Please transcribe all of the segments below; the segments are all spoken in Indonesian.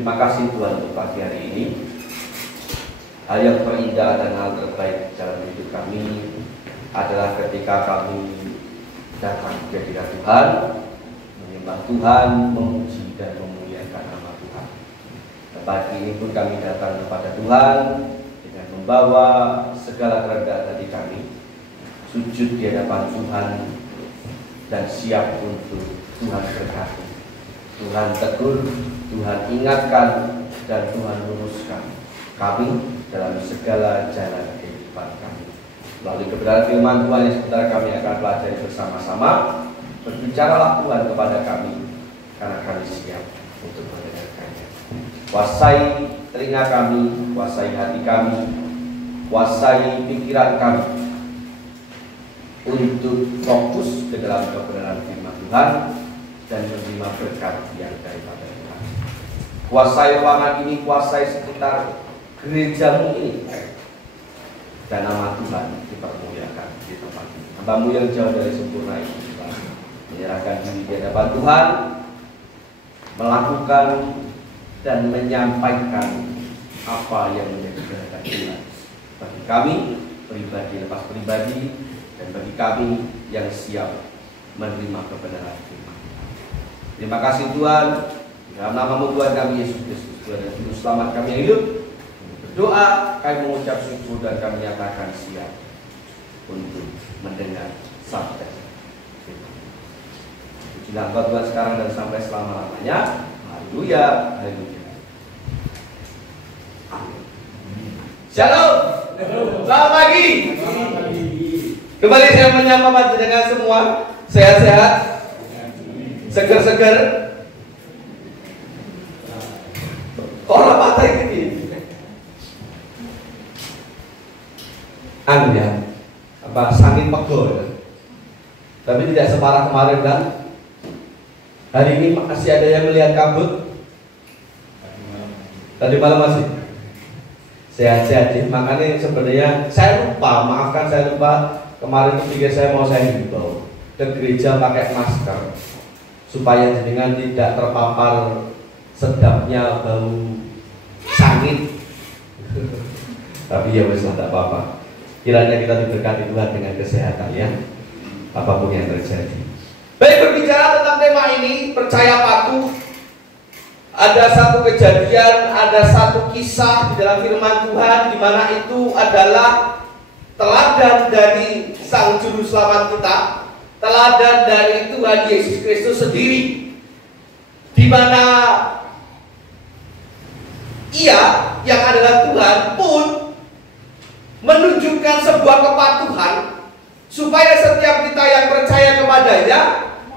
Terima kasih Tuhan untuk pagi hari ini. Hal yang terindah dan hal terbaik dalam hidup kami adalah ketika kami datang ke hadirat Tuhan, menyembah Tuhan, memuji dan memuliakan nama Tuhan. Dan pagi ini pun kami datang kepada Tuhan dengan membawa segala kerendahan hati kami, sujud di hadapan Tuhan dan siap untuk Tuhan berkati. Tuhan tegur, Tuhan ingatkan, dan Tuhan luruskan kami dalam segala jalan kehidupan kami. Melalui kebenaran firman Tuhan yang sebentar kami akan pelajari bersama-sama, berbicaralah Tuhan kepada kami, karena kami siap untuk mendengarkannya. Kuasai telinga kami, kuasai hati kami, kuasai pikiran kami, untuk fokus ke dalam kebenaran firman Tuhan dan menerima berkat yang daripada Tuhan. Kuasai ruangan ini, kuasai sekitar gerejamu ini, dan nama Tuhan dipermuliakan di tempat ini. Hamba-Mu yang jauh dari sempurna ini, Tuhan, menyerahkan diri di hadapan Tuhan, melakukan dan menyampaikan apa yang menjadi kehendak Tuhan bagi kami pribadi lepas pribadi, dan bagi kami yang siap menerima kebenaran firman. Terima kasih Tuhan, dalam nama-Mu Tuhan kami Yesus Kristus, Tuhan dan Juru Selamat kami yang hidup. Berdoa, kami mengucap syukur dan kami nyatakan siap untuk mendengar sabda firman. Pujilah Engkau Tuhan sekarang dan sampai selama-lamanya. Haleluya, haleluya. Amin. Shalom. Selamat pagi. Kembali saya menyapa panjenengan semua, sehat-sehat, seger-seger. Orang patah ini, anu ya, apa sakit pegel, ya. Tapi tidak separah kemarin kan? Hari ini masih ada yang melihat kabut. Tadi malam masih sehat-sehat sih. Makanya sebenarnya saya lupa, maafkan saya lupa. Kemarin itu pikir saya mau saya himbau ke gereja pakai masker supaya jenengan tidak terpapar sedapnya bau sangit. Tapi ya wes tidak apa-apa. Kiranya kita diberkati Tuhan dengan kesehatan ya, apapun yang terjadi. Baik, berbicara tentang tema ini, percaya patuh. Ada satu kejadian, ada satu kisah di dalam firman Tuhan, di mana itu adalah teladan dari Sang Juru Selamat kita, teladan dari Tuhan Yesus Kristus sendiri, di mana Ia yang adalah Tuhan pun menunjukkan sebuah kepatuhan supaya setiap kita yang percaya kepadanya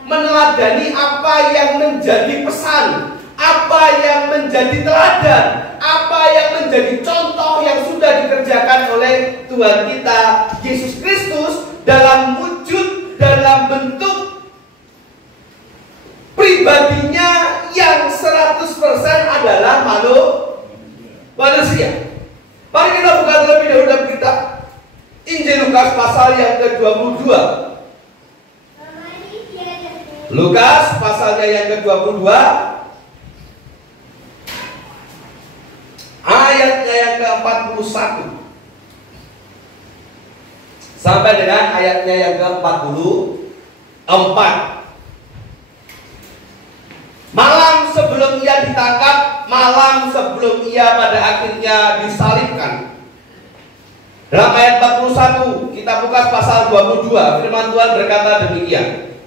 meneladani apa yang menjadi pesan, apa yang menjadi teladan, apa yang menjadi contoh yang sudah dikerjakan oleh Tuhan kita Yesus Kristus dalam wujud, dalam bentuk pribadinya yang 100% adalah manusia. Mari kita buka terlebih dahulu dalam kitab Injil Lukas pasal yang ke-22. Lukas pasalnya yang ke-22, ayatnya yang ke-41 sampai dengan ayatnya yang ke-44. Malam sebelum ia ditangkap, malam sebelum ia pada akhirnya disalibkan. Dalam ayat 41, kita buka pasal 22, firman Tuhan berkata demikian.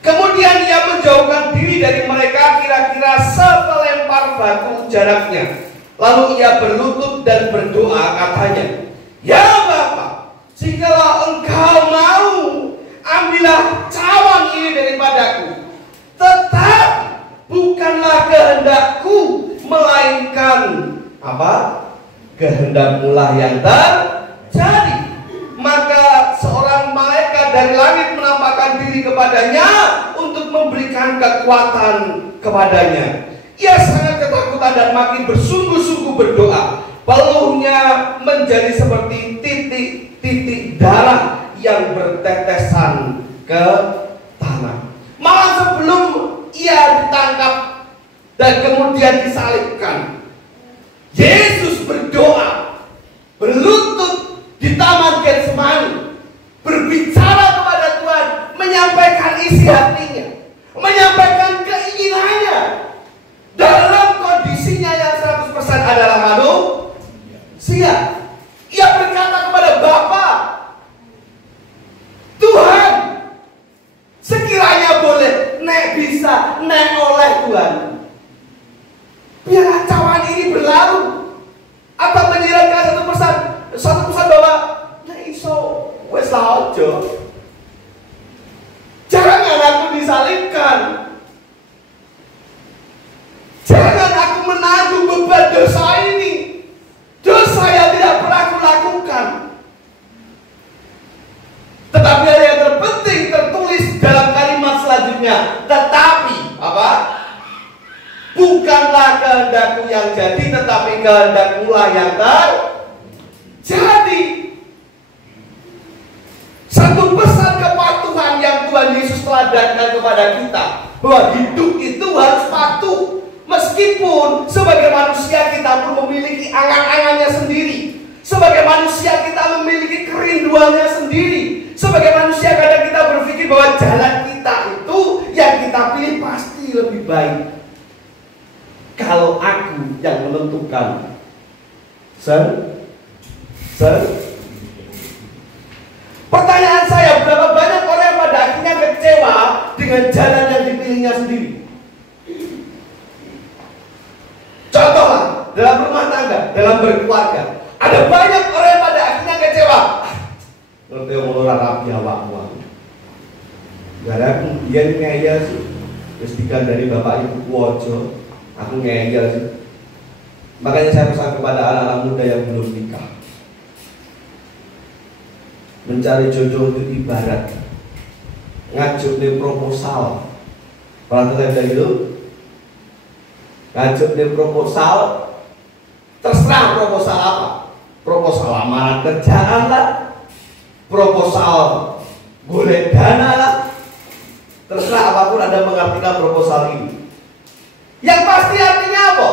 Kemudian ia menjauhkan diri dari mereka kira-kira sekelempar batu jaraknya. Lalu ia berlutut dan berdoa, katanya, "Ya Bapa, jikalau Engkau mau, ambillah cawan ini daripadaku. Tetapi bukanlah kehendakku, melainkan apa? Kehendak-Mu lah yang terjadi." Maka seorang malaikat dari langit menampakkan diri kepadanya untuk memberikan kekuatan kepadanya. Ia sangat ketakutan dan makin bersungguh-sungguh berdoa. Peluhnya menjadi seperti titik-titik darah yang bertetesan ke tanah. Malam sebelum ia ditangkap dan kemudian disalibkan. Yesus berdoa, berlutut di Taman Getsemani, berbicara kepada Tuhan, menyampaikan isi hatinya, menyampaikan keinginannya dalam kondisinya yang 100% adalah manusia. Ia berkata kepada Bapa, Tuhan, sekiranya boleh, nek bisa, nek oleh Tuhan, biar cawan ini berlalu. Atau menyiratkan satu pesan bahwa nek iso wes lah ojo, jangan aku disalibkan, jangan aku menanggung beban dosa ini, dosa yang tidak pernah aku lakukan. Tetapi ada yang terpenting tertulis dalam kalimat selanjutnya, tetapi apa? Bukanlah kehendakku yang jadi, tetapi kehendakmu lah yang terjadi. Satu pesan kepatuhan yang Tuhan Yesus teladankan kepada kita, bahwa hidup itu harus patuh. Meskipun sebagai manusia kita pun memiliki angan-angannya sendiri, sebagai manusia kita memiliki kerinduannya sendiri, sebagai manusia kadang kita berpikir bahwa jalan kita itu yang kita pilih pasti lebih baik. Kalau aku yang menentukan, pertanyaan saya, berapa banyak orang yang pada akhirnya kecewa dengan jalan yang dipilihnya sendiri? Contohlah, dalam rumah tangga, dalam berkeluarga, ada banyak orang yang pada akhirnya kecewa. Ngerti orang rapi awakmu. Gara aku dia ngeyel sih, terus dari bapak ibu kuojo. Aku ngeyel sih. Makanya saya pesan kepada anak-anak muda yang belum nikah, mencari jodoh itu ibarat ngajuk di proposal. Kalau saya itu ngajuk di proposal, terserah proposal apa, proposal lamaran kerjaan lah, proposal golek dana lah, terserah apapun Anda mengartikan proposal ini. Yang pasti artinya apa?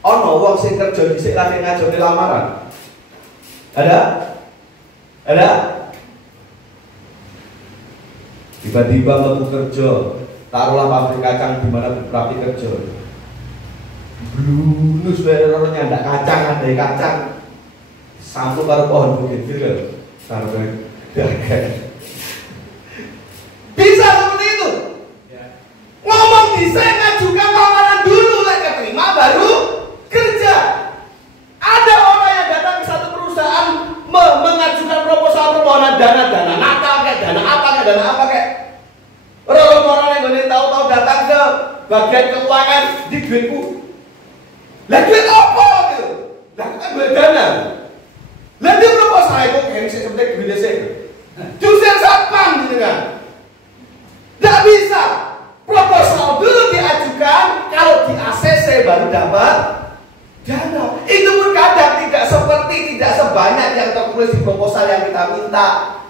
Ono wong sing kerja dhisik lagi ngajoni lamaran. Ada? Tiba-tiba metu kerja, taruhlah pabrik kacang di mana rapi kerja. Blunus wae ora nyandak kacang, ada kacang. Sampo karo pohon bukit lho. Karo dagang. Bisa seperti itu. Ngomong bisa ngajukan lamaran dulu, lek keterima baru kerja. Ada orang yang datang ke satu perusahaan mengajukan proposal permohonan dana nakal kayak dana apa kayak orang-orang yang tahu-tahu datang ke bagian keuangan di duitku. Lah duit apa gitu? Lah kan duit dana. Lah dia proposal itu kayak seperti duit desa. Justru satpam gitu kan. Tidak bisa. Proposal dulu diajukan, kalau di ACC baru dapat dana. Itu pun kadang tidak sebanyak yang tertulis di proposal yang kita minta.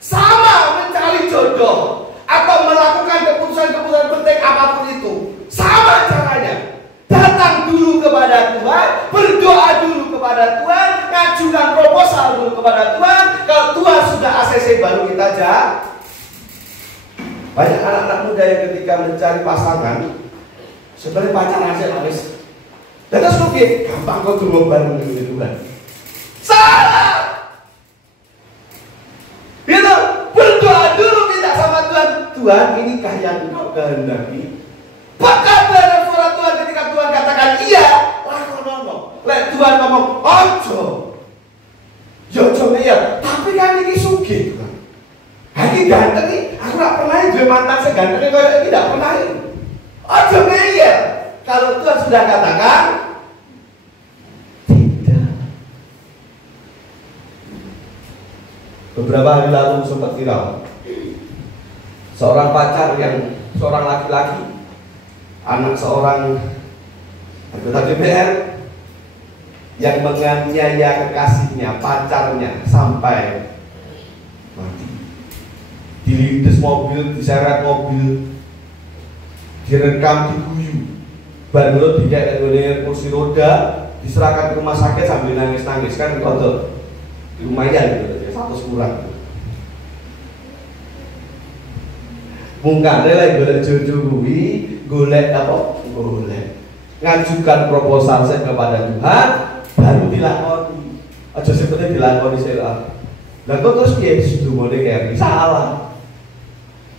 Sama mencari jodoh atau melakukan keputusan-keputusan penting apapun itu, sama caranya. Datang dulu kepada Tuhan, berdoa dulu kepada Tuhan, ngajukan proposal dulu kepada Tuhan. Kalau Tuhan sudah ACC baru kita jalan. Banyak anak-anak muda yang ketika mencari pasangan, sebenarnya pacaran hasil habis. Dan terus gampang kok dulu bareng dengan Tuhan. Salah. Gitu, berdoa dulu minta sama Tuhan. Tuhan, inikah yang Engkau kehendaki? Bahkan ada suara Tuhan ketika Tuhan katakan iya, lakonono. Lek Tuhan ngomong ojo, jojo iya. Tapi kan ini sugih Tuhan. Ini ganteng nih, aku gak pernah dua mantan segantengnya kayak ini, tidak pernah ini. Ojo ngeyel. Kalau Tuhan sudah katakan tidak. Beberapa hari lalu sempat viral, seorang pacar yang seorang laki-laki, anak seorang anggota DPR, yang menganiaya kekasihnya, pacarnya sampai mati. Dilindas mobil, diseret mobil, direkam, diguyu. baru dikek ngene kursi roda, diserahkan ke rumah sakit sambil nangis-nangis kan kotor. Lumayan gitu, 100 kurang. Mungkane lek golek jodoh kuwi, golek apa? Golek. Ngajukan proposal kepada Tuhan, baru dilakoni. Aja seperti dilakoni sira. Lah kok terus piye sedungone kayak salah.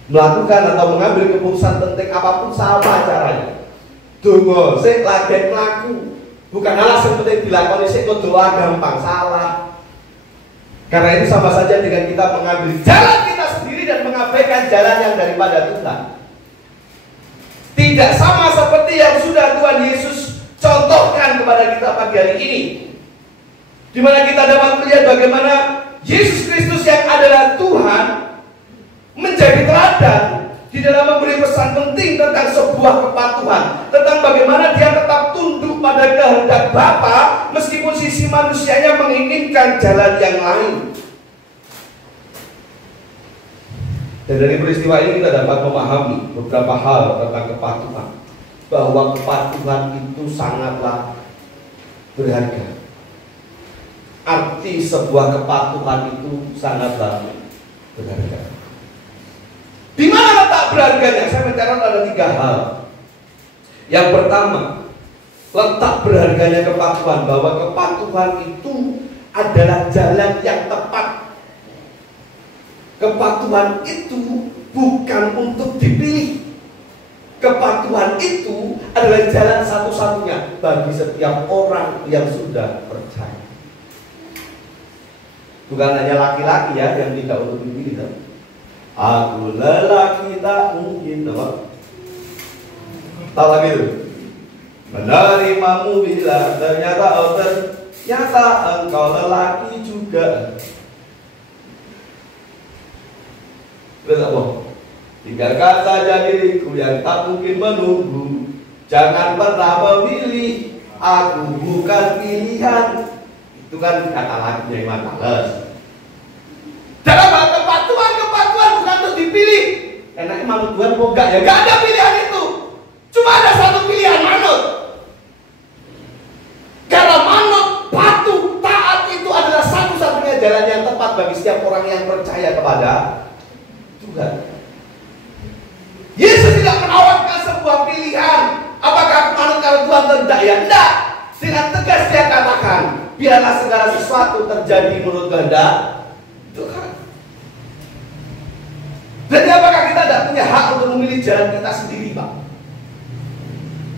Melakukan atau mengambil keputusan penting apapun sama caranya. Donga sik lagi mlaku. Bukan alasan penting dilakoni sik kok doa gampang, salah. Karena itu sama saja dengan kita mengambil jalan kita sendiri dan mengabaikan jalan yang daripada Tuhan. Tidak sama seperti yang sudah Tuhan Yesus contohkan kepada kita pagi hari ini, di mana kita dapat melihat bagaimana Yesus Kristus yang adalah Tuhan menjadi teladan di dalam memberi pesan penting tentang sebuah kepatuhan, tentang bagaimana dia tetap tunduk pada kehendak Bapa meskipun sisi manusianya menginginkan jalan yang lain. Dan dari peristiwa ini kita dapat memahami beberapa hal tentang kepatuhan, bahwa kepatuhan itu sangatlah berharga. Arti sebuah kepatuhan itu sangatlah berharga. Di mana letak berharganya? Saya mencatat ada 3 hal. Yang pertama, letak berharganya kepatuhan, bahwa kepatuhan itu adalah jalan yang tepat. Kepatuhan itu bukan untuk dipilih. Kepatuhan itu adalah jalan satu-satunya bagi setiap orang yang sudah percaya. Bukan hanya laki-laki ya yang tidak untuk dipilih. Kan? Aku lelaki tak mungkin, apa? Tahu lagi itu? Menerimamu bila ternyata engkau lelaki juga. Terus apa? Tinggalkan saja diriku yang tak mungkin menunggu. Jangan pernah memilih. Aku bukan pilihan. Itu kan kata lagi yang males. Dalam hal kepatuhan bukan untuk dipilih. Enaknya manut Tuhan kok enggak ya? Enggak ada pilihan itu. Cuma ada satu pilihan, manut. Karena manut, patuh, taat itu adalah satu-satunya jalan yang tepat bagi setiap orang yang percaya kepada Tuhan. Yesus tidak menawarkan sebuah pilihan. Apakah aku manut karena Tuhan atau tidak? Ya tidak. Dengan tegas dia katakan, biarlah segala sesuatu terjadi menurut kehendak Tuhan. Jadi apakah kita tidak punya hak untuk memilih jalan kita sendiri, Pak?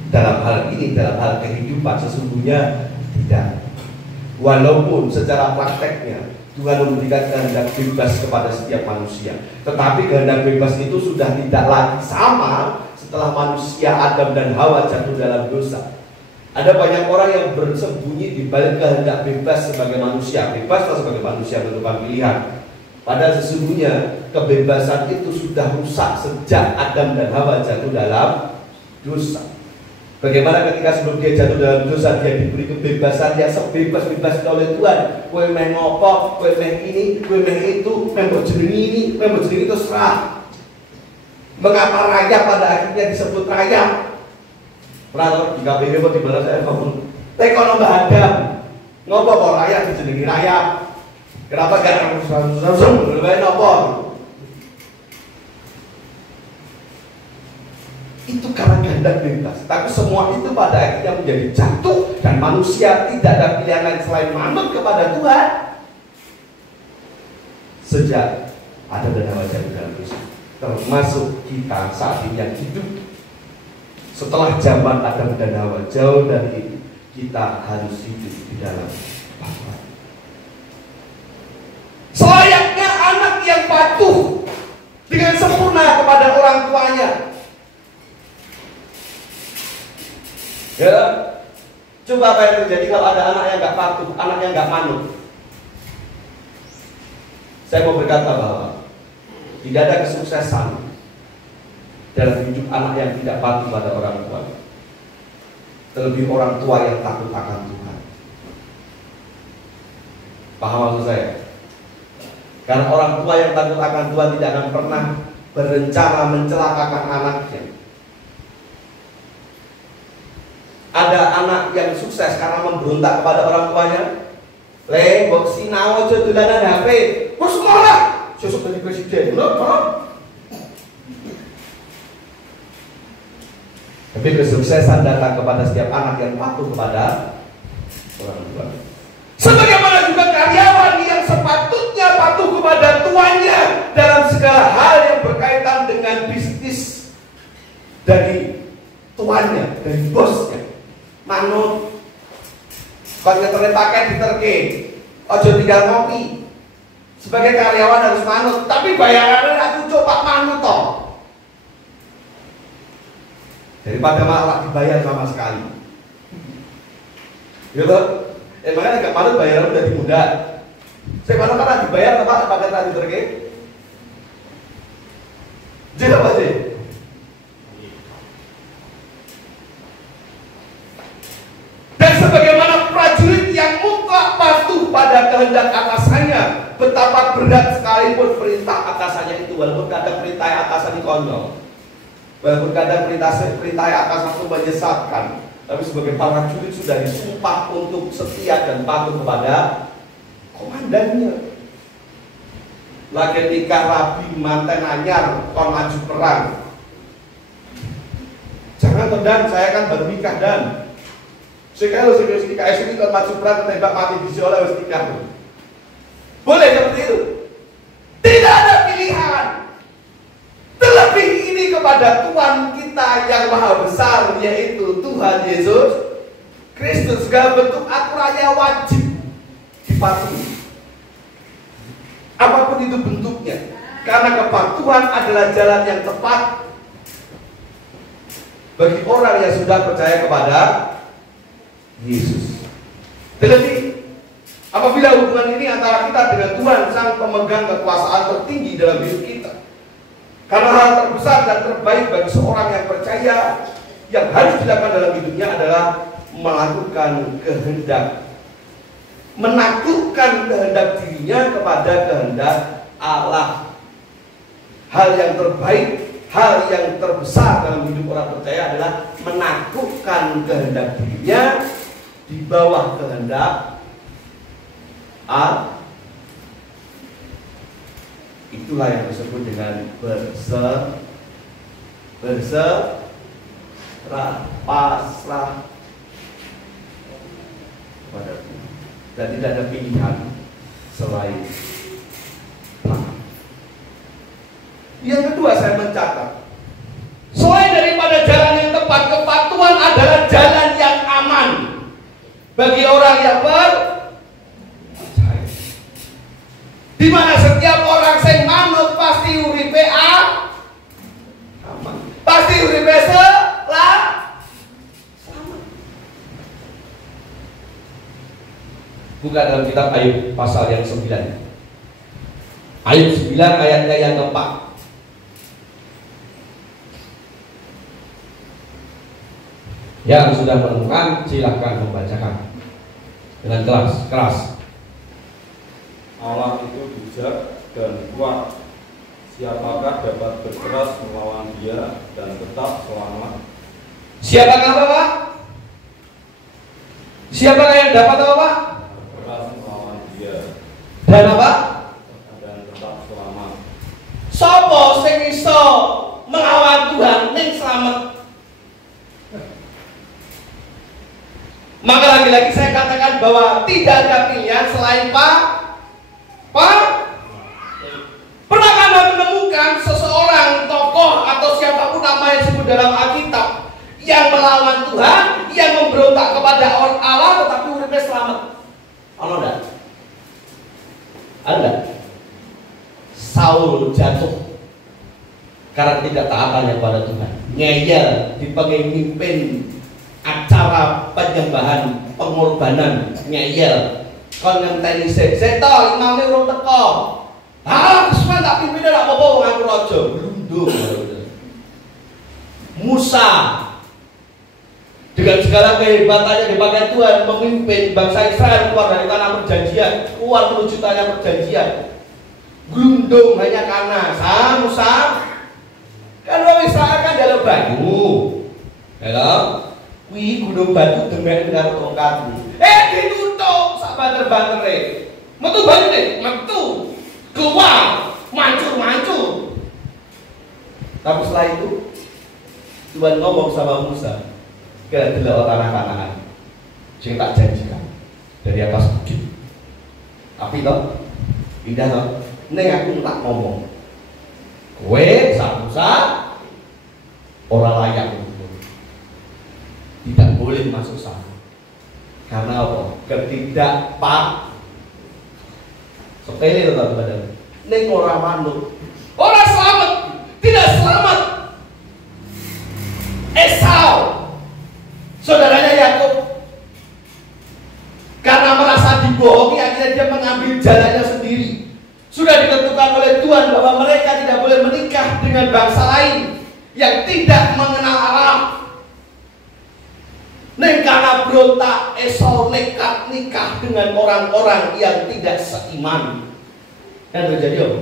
Dalam hal ini, dalam hal kehidupan sesungguhnya tidak. Walaupun secara prakteknya Tuhan memberikan kehendak bebas kepada setiap manusia, tetapi kehendak bebas itu sudah tidak lagi sama setelah manusia Adam dan Hawa jatuh dalam dosa. Ada banyak orang yang bersembunyi di balik kehendak bebas sebagai manusia. Bebaslah sebagai manusia menentukan pilihan. Padahal sesungguhnya kebebasan itu sudah rusak sejak Adam dan Hawa jatuh dalam dosa. Bagaimana ketika sebelum dia jatuh dalam dosa, dia diberi kebebasan yang sebebas-bebas oleh Tuhan. Kowe meh ngopo, kowe meh ini, kowe meh itu, meh jeneng ini, meh jeneng itu serah. Mengapa rayap pada akhirnya disebut rayap? Pernah di KPD kok di mana saya ngomong tekono Mbah Adam, ngopo kok rayap dijenengi rayap? Kenapa gak langsung lebih nopo? Itu karena kehendak bebas. Tapi semua itu pada akhirnya menjadi jatuh dan manusia tidak ada pilihan lain selain manut kepada Tuhan. Sejak ada dan Hawa jatuh dalam dosa, termasuk kita saat ini yang hidup setelah zaman Adam dan Hawa, jauh dari itu kita harus hidup di dalam Tuhan. Selayaknya anak yang patuh dengan sempurna kepada orang tuanya. Ya, coba apa yang terjadi kalau ada anak yang nggak patuh, anak yang nggak manut? Saya mau berkata bahwa tidak ada kesuksesan dalam hidup anak yang tidak patuh pada orang tua. Terlebih orang tua yang takut akan Tuhan. Paham maksud saya? Karena orang tua yang takut akan Tuhan tidak akan pernah berencana mencelakakan anaknya. Ada anak yang sukses karena memberontak kepada orang tuanya. Le, mbok sinau aja dolanan HP. Wes sekolah, sesuk jadi presiden. Lho, tapi kesuksesan datang kepada setiap anak yang patuh kepada orang tua. Sebagaimana juga karyawan yang sepatutnya patuh kepada tuannya dalam segala hal yang berkaitan dengan bisnis dari tuannya, dari bosnya. Manut, kalau ngeterin paket diterke, ojo tinggal ngopi. Sebagai karyawan harus manut, tapi bayarannya aku coba manut toh. Daripada malah dibayar sama sekali. Gitu? Makanya gak manut bayaran udah muda. Saya mana dibayar apa pakai tadi terke? Jadi apa sih? Dan sebagaimana prajurit yang mutlak patuh pada kehendak atasannya, betapa berat sekalipun perintah atasannya itu, walaupun kadang perintah atasan konyol, walaupun kadang perintah atasan itu menyesatkan, tapi sebagai prajurit sudah disumpah untuk setia dan patuh kepada komandannya. Lah ketika Rabi manten anyar kon maju perang, jangan tendang, saya kan baru nikah dan sekarang wis nikah ini kon maju perang tembak mati di oleh wis nikah. Boleh seperti itu? Tidak ada pilihan. Terlebih ini kepada Tuhan kita yang maha besar, yaitu Tuhan Yesus Kristus. Segala bentuk aturannya wajib dipatuhi, apapun itu bentuknya, karena kepatuhan adalah jalan yang tepat bagi orang yang sudah percaya kepada Yesus. Terlebih apabila hubungan ini antara kita dengan Tuhan, sang pemegang kekuasaan tertinggi dalam hidup kita. Karena hal terbesar dan terbaik bagi seorang yang percaya yang harus dilakukan dalam hidupnya adalah melakukan kehendak, menaklukkan kehendak dirinya kepada kehendak Allah. Hal yang terbaik, hal yang terbesar dalam hidup orang percaya adalah menaklukkan kehendak dirinya di bawah kehendak Allah. Itulah yang disebut dengan berserah, pasrah kepada Tuhan, dan tidak ada pilihan selain Tuhan. Yang kedua, saya mencatat, selain daripada jalan yang tepat, kepatuhan adalah jalan yang aman bagi orang yang percaya, di mana setiap orang yang manut pasti uripe aman, pasti uripe selamat. Bukan dalam kitab Ayub pasal yang 9. Ayub 9 ayatnya yang keempat. Yang sudah menemukan silahkan membacakan dengan keras. Allah itu bijak dan kuat. Siapakah dapat berkeras melawan Dia dan tetap selamat? Siapakah apa, Pak? Siapakah yang dapat apa, Pak? Berkeras melawan Dia dan apa? Dan tetap selamat. Sopo sing iso melawan Tuhan ning selamat? Maka lagi-lagi saya katakan bahwa tidak ada pilihan selain Pernahkah Anda menemukan seseorang, tokoh atau siapapun nama yang disebut dalam Alkitab yang melawan Tuhan, yang memberontak kepada Allah tetapi uripnya selamat? Ada. Saul jatuh karena tidak taatannya kepada Tuhan. Ngeyel dipakai mimpin acara penyembahan pengorbanan, ngeyel. Kon ngenteni seto imame urung teko. Semua tak pimpinnya tak apa-apa ngaku raja. Blundung. Musa dengan segala kehebatannya dipakai Tuhan memimpin bangsa Israel keluar dari tanah perjanjian, keluar menuju tanah perjanjian. Blundung hanya karena Musa kan orang Israel kan dalam banyu. Hello? Kuwi gunung batu demek karo tongkatmu. Ditutuk sak banter-bantere. Metu banyune, metu. Keluar, mancur-mancur. Tapi setelah itu Tuhan ngomong sama Musa, kira delok anak-anak sing tak janjikan dari atas bukit. Tapi toh, indah toh, ning aku tak ngomong. Kowe sak Musa ora layak itu. Tidak boleh masuk sana. Karena apa? Sepele to teman-teman. Ning ora manut. Ora selamat, tidak selamat. Esau, saudaranya Yakub, karena merasa dibohongi akhirnya dia mengambil jalannya sendiri. Sudah ditentukan oleh Tuhan bahwa mereka tidak boleh menikah dengan bangsa lain yang tidak mengenal Allah. Ning karena berontak, Esau nekat nikah dengan orang-orang yang tidak seiman. Dan terjadi apa?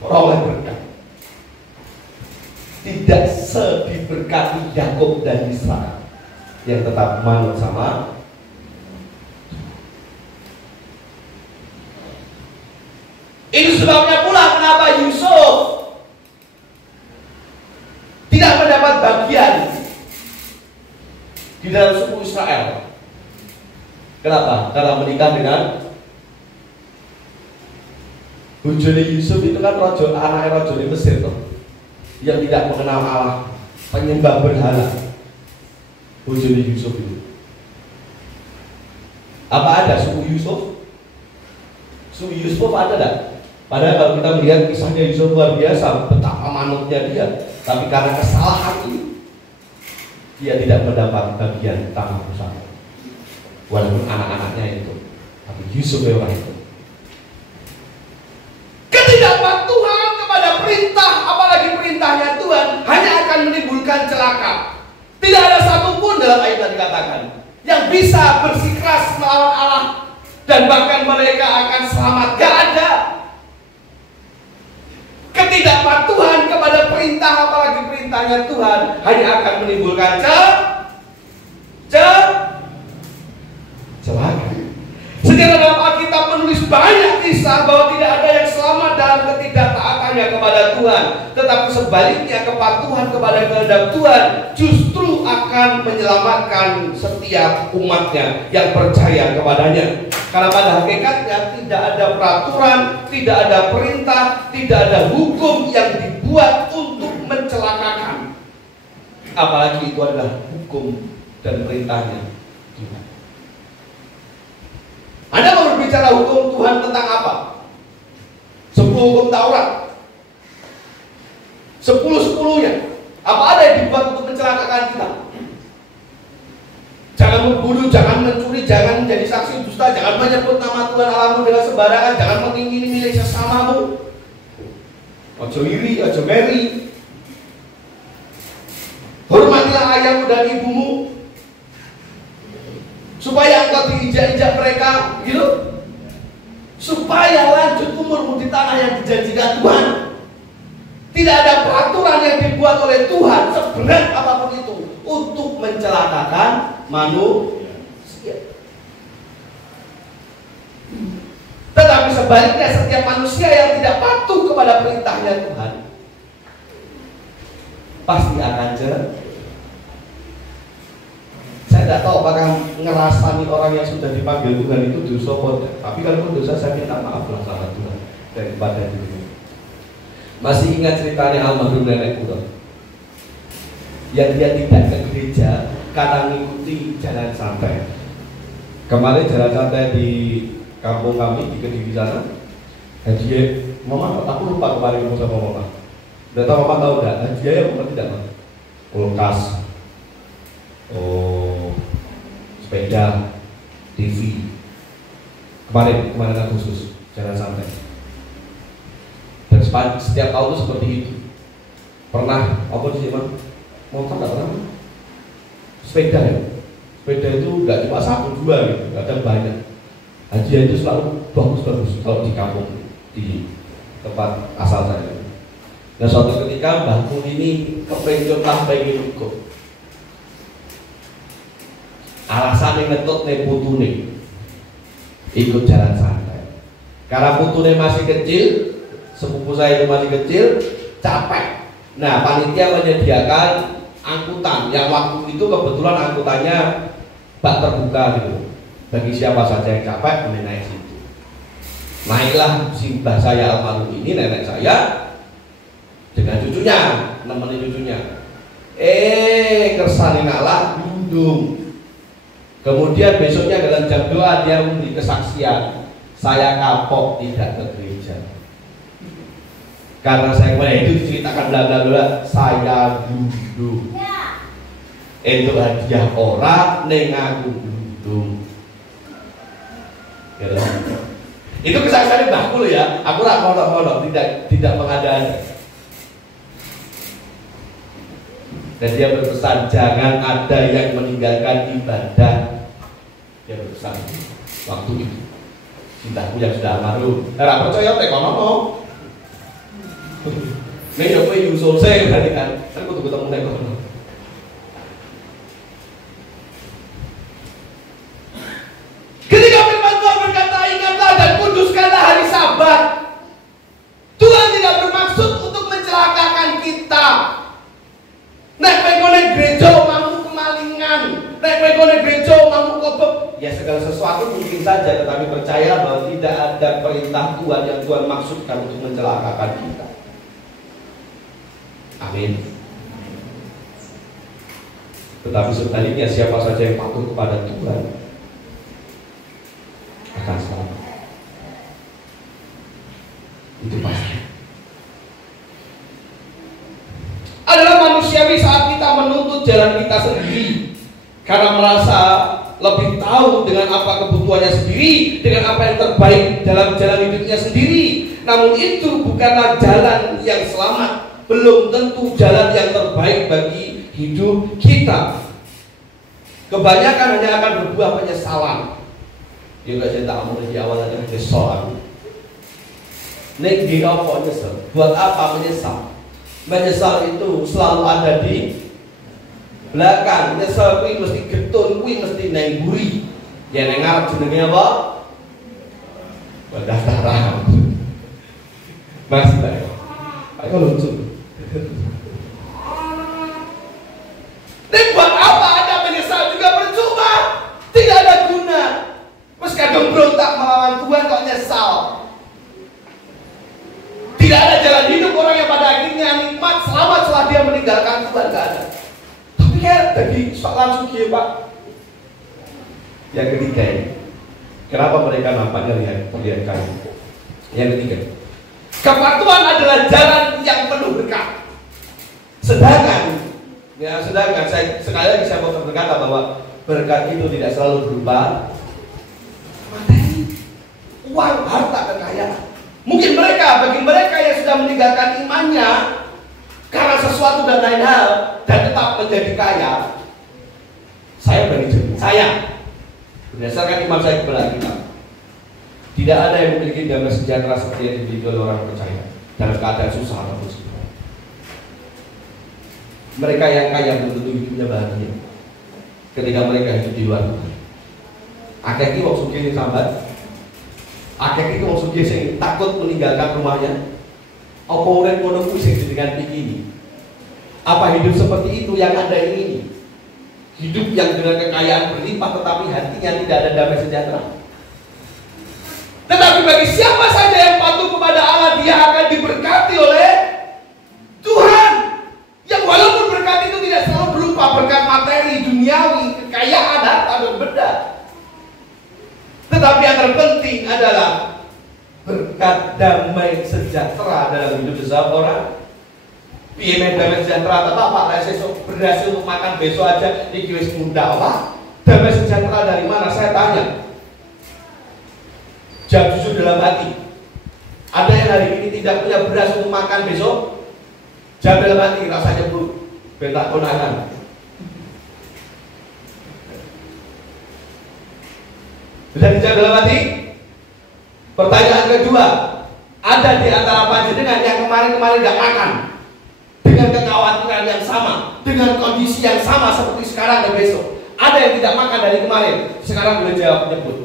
Orang berkat. Tidak sediberkati Yakub dan Israel yang tetap manut sama. Itu sebabnya pula kenapa Yusuf tidak mendapat bagian di dalam suku Israel. Kenapa? Karena menikah dengan bojone Yusuf itu kan anaknya raja di Mesir toh, yang tidak mengenal Allah, penyembah berhala. Bojone Yusuf itu. Apa ada suku Yusuf? Suku Yusuf ada tak? Padahal kalau kita melihat kisahnya Yusuf luar biasa, betapa manutnya dia. Tapi karena kesalahan ini, dia tidak mendapat bagian tanah pusaka. Walaupun anak-anaknya itu, tapi Yusuf orang itu. Ketidakpatuhan kepada perintah, apalagi perintahnya Tuhan, hanya akan menimbulkan celaka. Tidak ada satupun dalam ayat yang dikatakan yang bisa bersikeras melawan Allah dan bahkan mereka akan selamat. Gak ada. Ketidakpatuhan kepada perintah, apalagi perintahnya Tuhan, hanya akan menimbulkan celaka. Sejarah dalam Alkitab menulis banyak kisah bahwa tidak ada yang selamat dalam ketidaktaatannya kepada Tuhan, tetapi sebaliknya kepatuhan kepada kehendak Tuhan justru akan menyelamatkan setiap umatnya yang percaya kepadanya. Karena pada hakikatnya tidak ada peraturan, tidak ada perintah, tidak ada hukum yang dibuat untuk mencelakakan. Apalagi itu adalah hukum dan perintahnya Tuhan. Anda mau berbicara hukum Tuhan tentang apa? 10 hukum Taurat, 10-10-nya. Apa ada yang dibuat untuk mencelakakan kita? Jangan membunuh, jangan mencuri, jangan menjadi saksi dusta, jangan menyebut nama Tuhan Allahmu dengan sembarangan, jangan mengingini milik sesamamu. Ojo iri, ojo meri. Hormatilah ayahmu dan ibumu, supaya engkau diinjak-injak mereka, gitu. Supaya lanjut umurmu di tanah yang dijanjikan Tuhan. Tidak ada peraturan yang dibuat oleh Tuhan seberat apapun itu untuk mencelakakan manusia. Tetapi sebaliknya setiap manusia yang tidak patuh kepada perintahnya Tuhan pasti akan celaka. Saya tidak tahu apakah ngerasani orang yang sudah dipanggil Tuhan itu dosa atau tidak. Tapi kalau dosa saya minta maaf lah sama Tuhan daripada dirinya. Masih ingat ceritanya almarhum nenekku toh, yang dia tidak ke gereja karena mengikuti jalan santai. Kemarin jalan santai di kampung kami di Kediri sana. Hadiah, mama, aku lupa kemarin ngomong sama mama. Udah tahu mama tahu nggak? Hadiah yang mama tidak tahu. Kulkas, sepeda, TV. Kemarin Agustus jalan santai. Dan setiap tahun itu seperti itu. Pernah apa sih Bang? Motor nggak pernah? Sepeda ya. Sepeda itu nggak cuma 1-2 gitu, kadang banyak. Hadiah itu selalu bagus-bagus kalau di kampung, di tempat asal saya. Dan suatu ketika Mbah Kun ini kepengen ikut. Alasannya ngetut nih putune ikut jalan santai. Karena putune masih kecil, sepupu saya itu masih kecil, capek. Nah, panitia menyediakan angkutan yang waktu itu kebetulan angkutannya bak terbuka gitu. Bagi siapa saja yang capek boleh naik situ. Naiklah simbah saya almarhum ini, nenek saya dengan cucunya, nemenin cucunya. Kersane ngalah dundung. Kemudian besoknya dalam jam doa dia memberi kesaksian, saya kapok tidak ke gereja. Karena saya kemarin itu diceritakan bla bla bla, saya dundung. Itu hadiah orang neng aku dundung. Ya, itu kesaksian mbahku loh ya. Aku rak mondok-mondok, tidak mengada-ada. Dan dia berpesan jangan ada yang meninggalkan ibadah. Dia berpesan waktu itu. Cintaku yang sudah almarhum. Ora percaya tek kono. Nek yo kowe nyusul saya berarti kan. Kan kudu ketemu nek kono. Ketika firman Tuhan berkata ingatlah dan kuduskanlah hari Sabat. Tuhan tidak bermaksud untuk mencelakakan kita. Nek kowe nek gereja mau kemalingan, nek kowe nek gereja mau kobek, ya segala sesuatu mungkin saja, tetapi percayalah bahwa tidak ada perintah Tuhan yang Tuhan maksudkan untuk mencelakakan kita. Amin. Tetapi sebaliknya siapa saja yang patuh kepada Tuhan akan selamat. Itu pasti. Adalah manusiawi saat kita menuntut jalan kita sendiri karena merasa lebih tahu dengan apa kebutuhannya sendiri, dengan apa yang terbaik dalam jalan hidupnya sendiri. Namun itu bukanlah jalan yang selamat, belum tentu jalan yang terbaik bagi hidup kita. Kebanyakan hanya akan berbuah penyesalan. Ya gak saya tak mau di awal aja nyesal. Nek di apa nyesal? Buat apa menyesal? Menyesal itu selalu ada di belakang. Menyesal kuwi mesti getun, kuwi mesti nang mburi. Ya nang ngarep jenenge apa? Pendaftaran. Masih bae. Ayo lucu. Nek buat apa ada menyesal juga percuma. Tidak ada guna. Terus kadang berontak melawan Tuhan kok nyesal. Tidak ada jalan hidup orang yang pada akhirnya nikmat selamat setelah dia meninggalkan Tuhan, gak ada. Tapi kan tadi langsung ya Pak. Yang ketiga ini, kenapa mereka nampaknya lihat kayu? Yang ketiga, kepatuhan adalah jalan yang penuh berkat. Sedangkan saya sekali lagi saya mau berkata bahwa berkat itu tidak selalu berupa materi, uang, harta, kekayaan. Mungkin bagi mereka yang sudah meninggalkan imannya karena sesuatu dan lain hal dan tetap menjadi kaya, saya berdasarkan iman saya kepada kita, tidak ada yang memiliki damai sejahtera seperti yang dimiliki oleh orang percaya dalam keadaan susah ataupun susah. Mereka yang kaya belum tentu hidupnya bahagia ketika mereka hidup di luar Tuhan. Akeh iki wong sugih sambat. Akeh iki wong sugih sing takut meninggalkan rumahnya. Apa urip ngono kuwi sing dengan pikir? Apa hidup seperti itu yang Anda ingini? Hidup yang dengan kekayaan berlimpah tetapi hatinya tidak ada damai sejahtera. Tetapi bagi siapa saja yang patuh kepada Allah, dia akan diberkati oleh Tuhan. Yang walaupun berkat itu tidak selalu berupa berkat materi, duniawi, kekayaan, harta dan benda. Tetapi yang terpenting adalah berkat damai sejahtera dalam hidup seseorang. Piye damai sejahtera tetap Pak sesuk berhasil untuk makan besok aja iki wis mudah Pak. Damai sejahtera dari mana? Saya tanya. Jam jujur dalam hati. Ada yang hari ini tidak punya beras untuk makan besok? Jam dalam hati rasanya buruk. Bentak ponakan. Sudah dijawab dalam hati? Pertanyaan kedua, ada di antara panjenengan yang kemarin-kemarin gak makan dengan kekhawatiran yang sama, dengan kondisi yang sama seperti sekarang dan besok. Ada yang tidak makan dari kemarin, sekarang boleh jawab nyebut.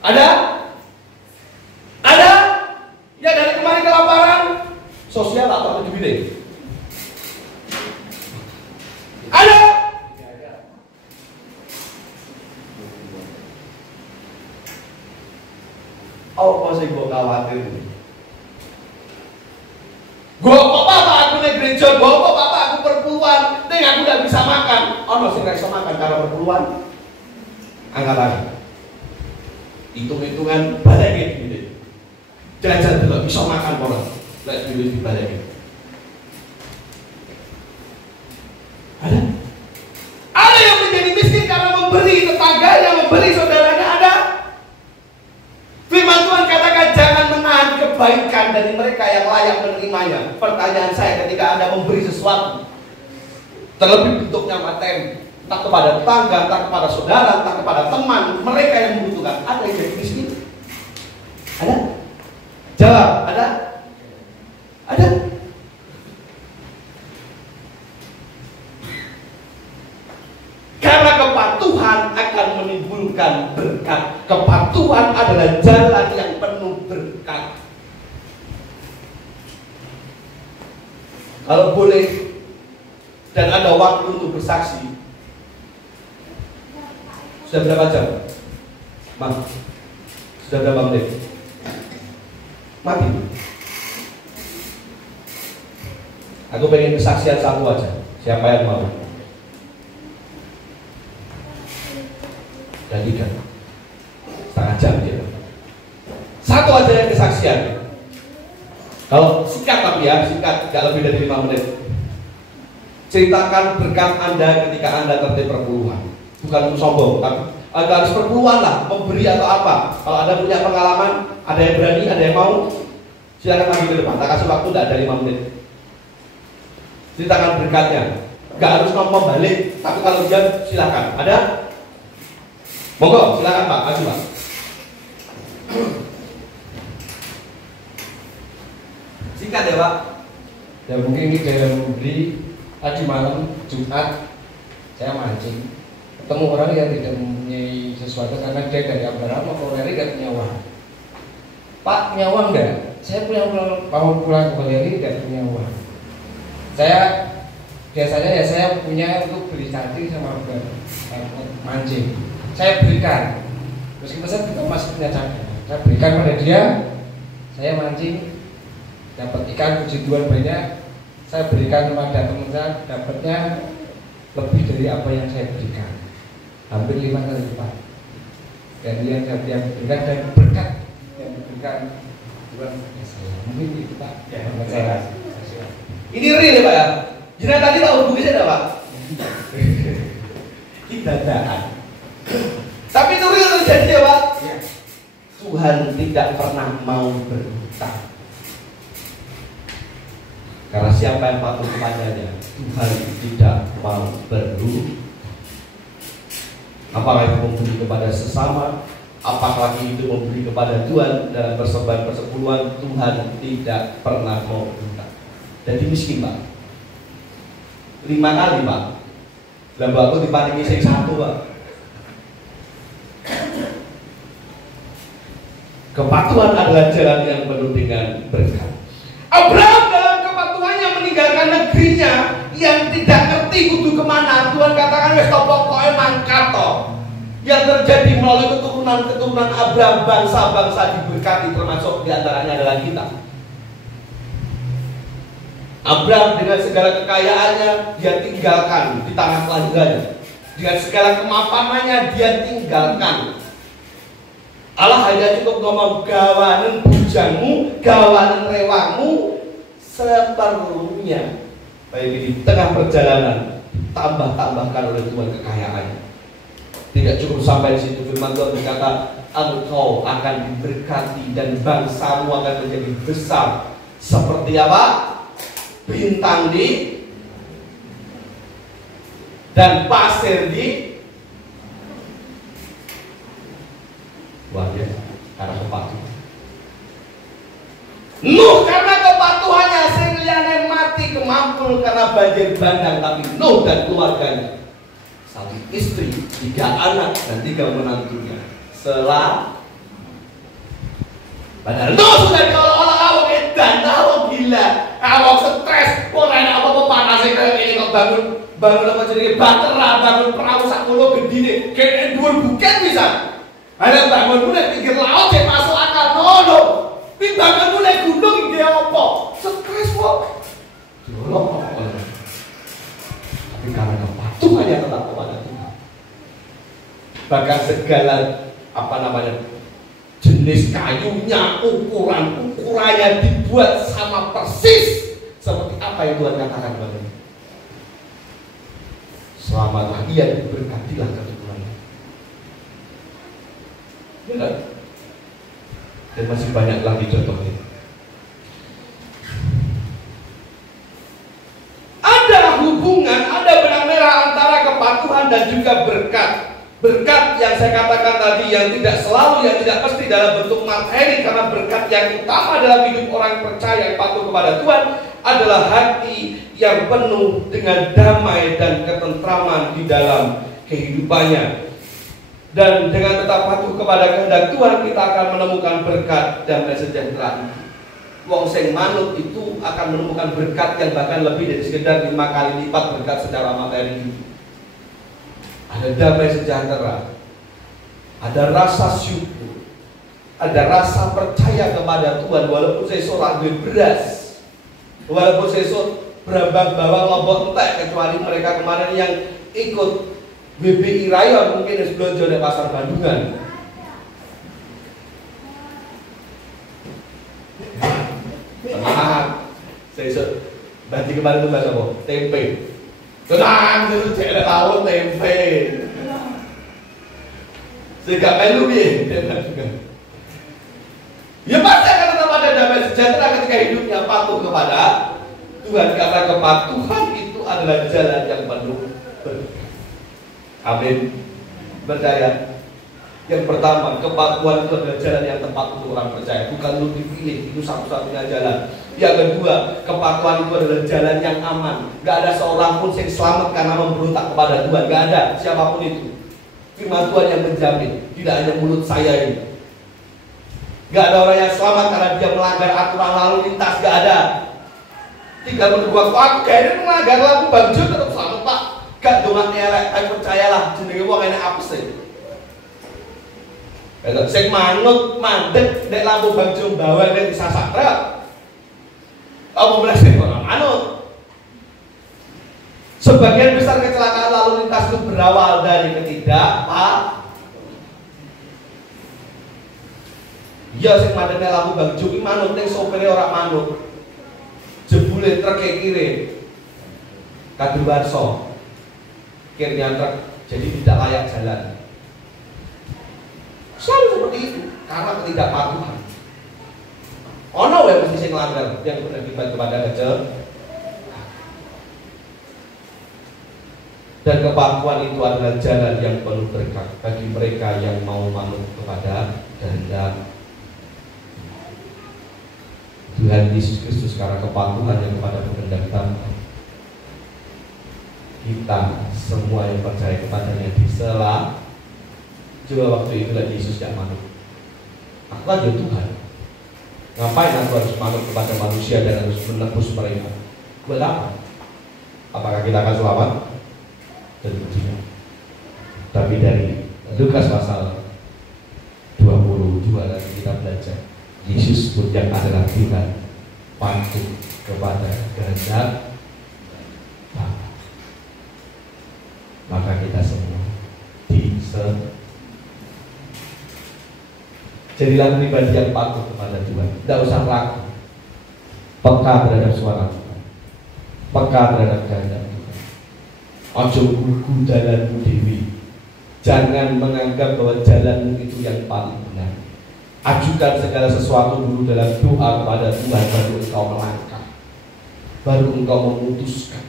Ada? Ada? Ya dari kemarin kelaparan, sosial atau individu? Ada? Oh, masih gue khawatir. Gue apa aku naik gereja, gue apa aku perpuluhan, tapi aku tidak bisa makan. Oh, masih nggak bisa makan karena perpuluhan. Angkat lagi. Hitung-hitungan balikin gitu. Jajan tidak bisa makan orang. Lihat dulu dibalikin. Ada? Ada yang menjadi miskin karena memberi tetangganya, memberi saudaranya, ada? Firman Tuhan katakan jangan menahan kebaikan dari mereka yang layak menerimanya. Pertanyaan saya, ketika Anda memberi sesuatu, terlebih bentuknya materi, entah kepada tetangga, entah kepada saudara, entah kepada teman, mereka yang membutuhkan, ada yang jadi miskin? Ada? Jawab, ada? Ada? Karena kepatuhan akan menimbulkan berkat. Kepatuhan adalah jalan yang penuh berkat. Kalau boleh dan ada waktu untuk bersaksi. Sudah berapa jam? Bang, sudah berapa menit? Mati. Aku pengen kesaksian satu aja. Siapa yang mau? Dan 3 setengah jam dia. Satu aja yang kesaksian. Kalau singkat tapi ya, singkat, tidak lebih dari 5 menit. Ceritakan berkat Anda ketika Anda tertib perpuluhan. Bukan untuk sombong, tapi harus perpuluhan lah, memberi atau apa. Kalau Anda punya pengalaman, ada yang berani, ada yang mau, silakan maju ke depan. Tak kasih waktu, tidak ada 5 menit. Ceritakan berkatnya. Gak harus ngomong balik, tapi kalau dia silakan. Ada? Monggo, silakan Pak, maju Pak. Singkat ya Pak. Ya mungkin ini dalam memberi. Tadi malam Jumat saya mancing, ketemu orang yang tidak mempunyai sesuatu karena dia dari Abraham atau dari tidak punya uang. Pak, punya uang enggak? Saya punya uang, mau pulang ke Baleri tidak punya uang. Saya biasanya ya saya punya untuk beli cacing sama mancing. Saya berikan, meskipun saya juga masih punya cadangan. Saya berikan pada dia, saya mancing, dapat ikan puji Tuhan banyak. Saya berikan kepada teman saya, dapatnya lebih dari apa yang saya berikan, hampir 5 kali lipat. Dan yang diberikan dan berkat yang diberikan Tuhan kepada saya. Mungkin itu Pak. Ya, saya. Ini real ya Pak ya. Jadi tadi tahu buku saya enggak Pak? Kita tahan. Tapi itu real terjadi ya Pak. Ya. Tuhan tidak pernah mau berhutang. Karena siapa yang patuh kepadanya, Tuhan tidak mau berhutang. Apakah itu memberi kepada sesama, apakah itu memberi kepada Tuhan dalam persembahan persepuluhan, Tuhan tidak pernah mau berhutang. Jadi miskin Pak. 5 kali Pak. Lah aku diparingi sing 1 Pak. Kepatuhan adalah jalan yang penuh dengan berkat. Abraham dalam kepatuhannya meninggalkan negerinya yang tidak ngerti kudu kemana. Tuhan katakan wes pokoke mangkato. Yang terjadi melalui keturunan Abraham, bangsa-bangsa diberkati, termasuk diantaranya adalah kita. Abraham dengan segala kekayaannya dia tinggalkan di tanah kelahirannya. Dengan segala kemapanannya dia tinggalkan. Allah hanya cukup ngomong gawanen bujangmu, gawanen rewangmu seperlunya. Baik di tengah perjalanan tambah-tambahkan oleh Tuhan kekayaannya. Tidak cukup sampai di situ, firman Tuhan berkata, engkau akan diberkati dan bangsamu akan menjadi besar. Seperti apa? Bintang di dan pasir di. Luar biasa, karena kepatuhan. Nuh karena kepatuhannya sing liyane mati kemampul karena banjir bandang, tapi Nuh dan keluarganya 1 istri, 3 anak, dan 3 menantunya. Padahal itu sudah diolok-olok awak edan, awak gila, awak stres, orang apa-apa panas kayak ini kok bangun apa jadi batera, bangun perahu sakmulo gedine, kayak dhuwur buket bisa. Ada bangun mulai pinggir laut yang masuk akal, no. Tapi bangun mulai gunung iki apa? Stres kok. Diolok apa? Tapi karena kepatuhannya tetap kepada Tuhan. Bahkan segala jenis kayunya, ukurannya dibuat sama persis seperti apa yang Tuhan katakan kepadanya. Selamatlah ia, diberkatilah keturunannya. Ya kan? Dan masih banyak lagi contohnya. Ada hubungan, ada benang merah antara kepatuhan dan juga berkat. Berkat yang saya katakan tadi, yang tidak selalu, yang tidak pasti dalam bentuk materi, karena berkat yang utama dalam hidup orang percaya yang patuh kepada Tuhan adalah hati yang penuh dengan damai dan ketentraman di dalam kehidupannya. Dan dengan tetap patuh kepada kehendak Tuhan, kita akan menemukan berkat dan sejahtera. Wong sing manut itu akan menemukan berkat yang bahkan lebih dari sekedar 5 kali lipat berkat secara materi. Ada damai sejahtera, ada rasa syukur, ada rasa percaya kepada Tuhan. Walaupun saya seorang beras, walaupun saya berambang bawang lombok entek, kecuali mereka kemarin yang ikut BBI Rayon mungkin sebelum di pasar Bandungan. Tenang, saya berarti kemarin itu bahasa apa? Tempe. Tenang, itu cek tahu tempe. Sehingga melu ya pasti akan tetap ada damai sejahtera ketika hidupnya patuh kepada Tuhan, karena kepatuhan itu adalah jalan yang penuh berkat. Amin. Percaya. Yang pertama, kepatuhan itu adalah jalan yang tepat untuk orang percaya. Bukan lu dipilih, itu satu-satunya jalan. Yang kedua, kepatuhan itu adalah jalan yang aman. Gak ada seorang pun yang selamat karena memberontak kepada Tuhan. Gak ada, siapapun itu. Firman Tuhan yang menjamin, tidak hanya mulut saya ini. Gak ada orang yang selamat karena dia melanggar aturan lalu lintas. Gak ada. Tinggal menurut aku kayaknya melanggar lagu bangjo tetap selamat pak. Gak dongan elek, tapi percayalah jenenge wong enek apes e. Sing manut mandek nek lampu bangjo bawah nek disasak truk. Apa meleset orang manut. Sebagian besar kecelakaan lalu lintas itu berawal dari ketidakpatuhan. Ya sing mandek nek lampu bangjo ki manut ning sopire ora manut. Jebule truk kiri kadruwarsa akhirnya truk jadi tidak layak jalan. Selalu seperti itu karena ketidakpatuhan. Ono wae mesti sing nglanggar yang berakibat kepada kecelakaan. Dan kepatuhan itu adalah jalan yang penuh berkat bagi mereka yang mau manut kepada kehendak Tuhan Yesus Kristus, karena kepatuhan yang kepada kehendak kita semua yang percaya kepadanya disela. Coba waktu itu lagi Yesus gak manut. Aku aja Tuhan. Ngapain aku harus manut kepada manusia dan harus menebus mereka? Buat apa? Apakah kita akan selamat? Tentu tidak. Tapi dari Lukas pasal 22 nanti kita belajar Yesus pun yang adalah Tuhan patuh kepada kehendak Bapa. Maka kita semua jadilah pribadi yang patuh kepada Tuhan. Tidak usah ragu, peka terhadap suara Tuhan, peka terhadap kehendak Tuhan. Ojo gugu jalanmu dewi. Jangan menganggap bahwa jalanmu itu yang paling benar. Ajukan segala sesuatu dulu dalam doa kepada Tuhan, baru engkau melangkah, baru engkau memutuskan.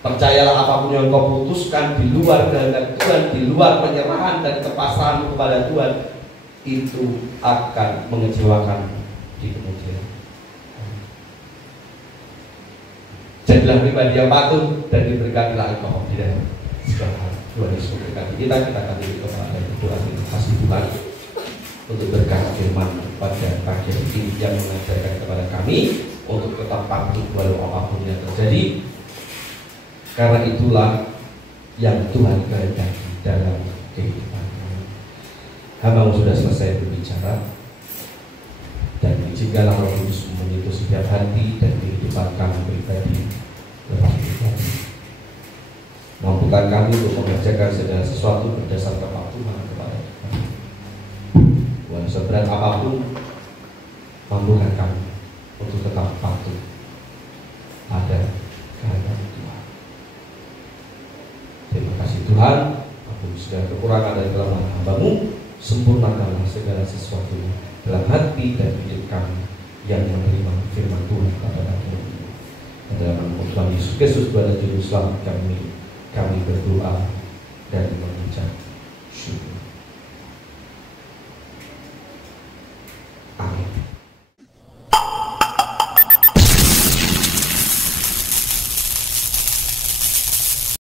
Percayalah apapun yang engkau putuskan di luar kehendak Tuhan, di luar penyerahan dan kepasrahan kepada Tuhan, itu akan mengecewakan di kemudian. Jadilah pribadi yang patuh dan diberkatilah engkau di dalam istirahat. Tuhan Yesus memberkati kita akan diri kepada dan berdoa. Terima kasih Tuhan untuk berkat firman pada pagi ini yang mengajarkan kepada kami untuk tetap patuh walau apapun yang terjadi. Karena itulah yang Tuhan kehendaki dalam kehidupan kami. Hamba sudah selesai berbicara, dan izinkanlah Roh Kudus menyentuh setiap hati dan kehidupan kami pribadi. Mampukan kami untuk mengerjakan segala sesuatu berdasarkan kepatuhan kepada Tuhan. Tuhan, seberat apapun, mampukan kami untuk tetap patuh pada kehendak Tuhan. Terima kasih Tuhan, ampuni segala kekurangan dan kelemahan hamba-Mu, sempurnakanlah segala sesuatu dalam hati dan hidup kami yang menerima firman Tuhan pada hari ini. Dalam nama Tuhan Yesus Kristus, Tuhan dan Juru Selamat kami berdoa dan mengucap syukur.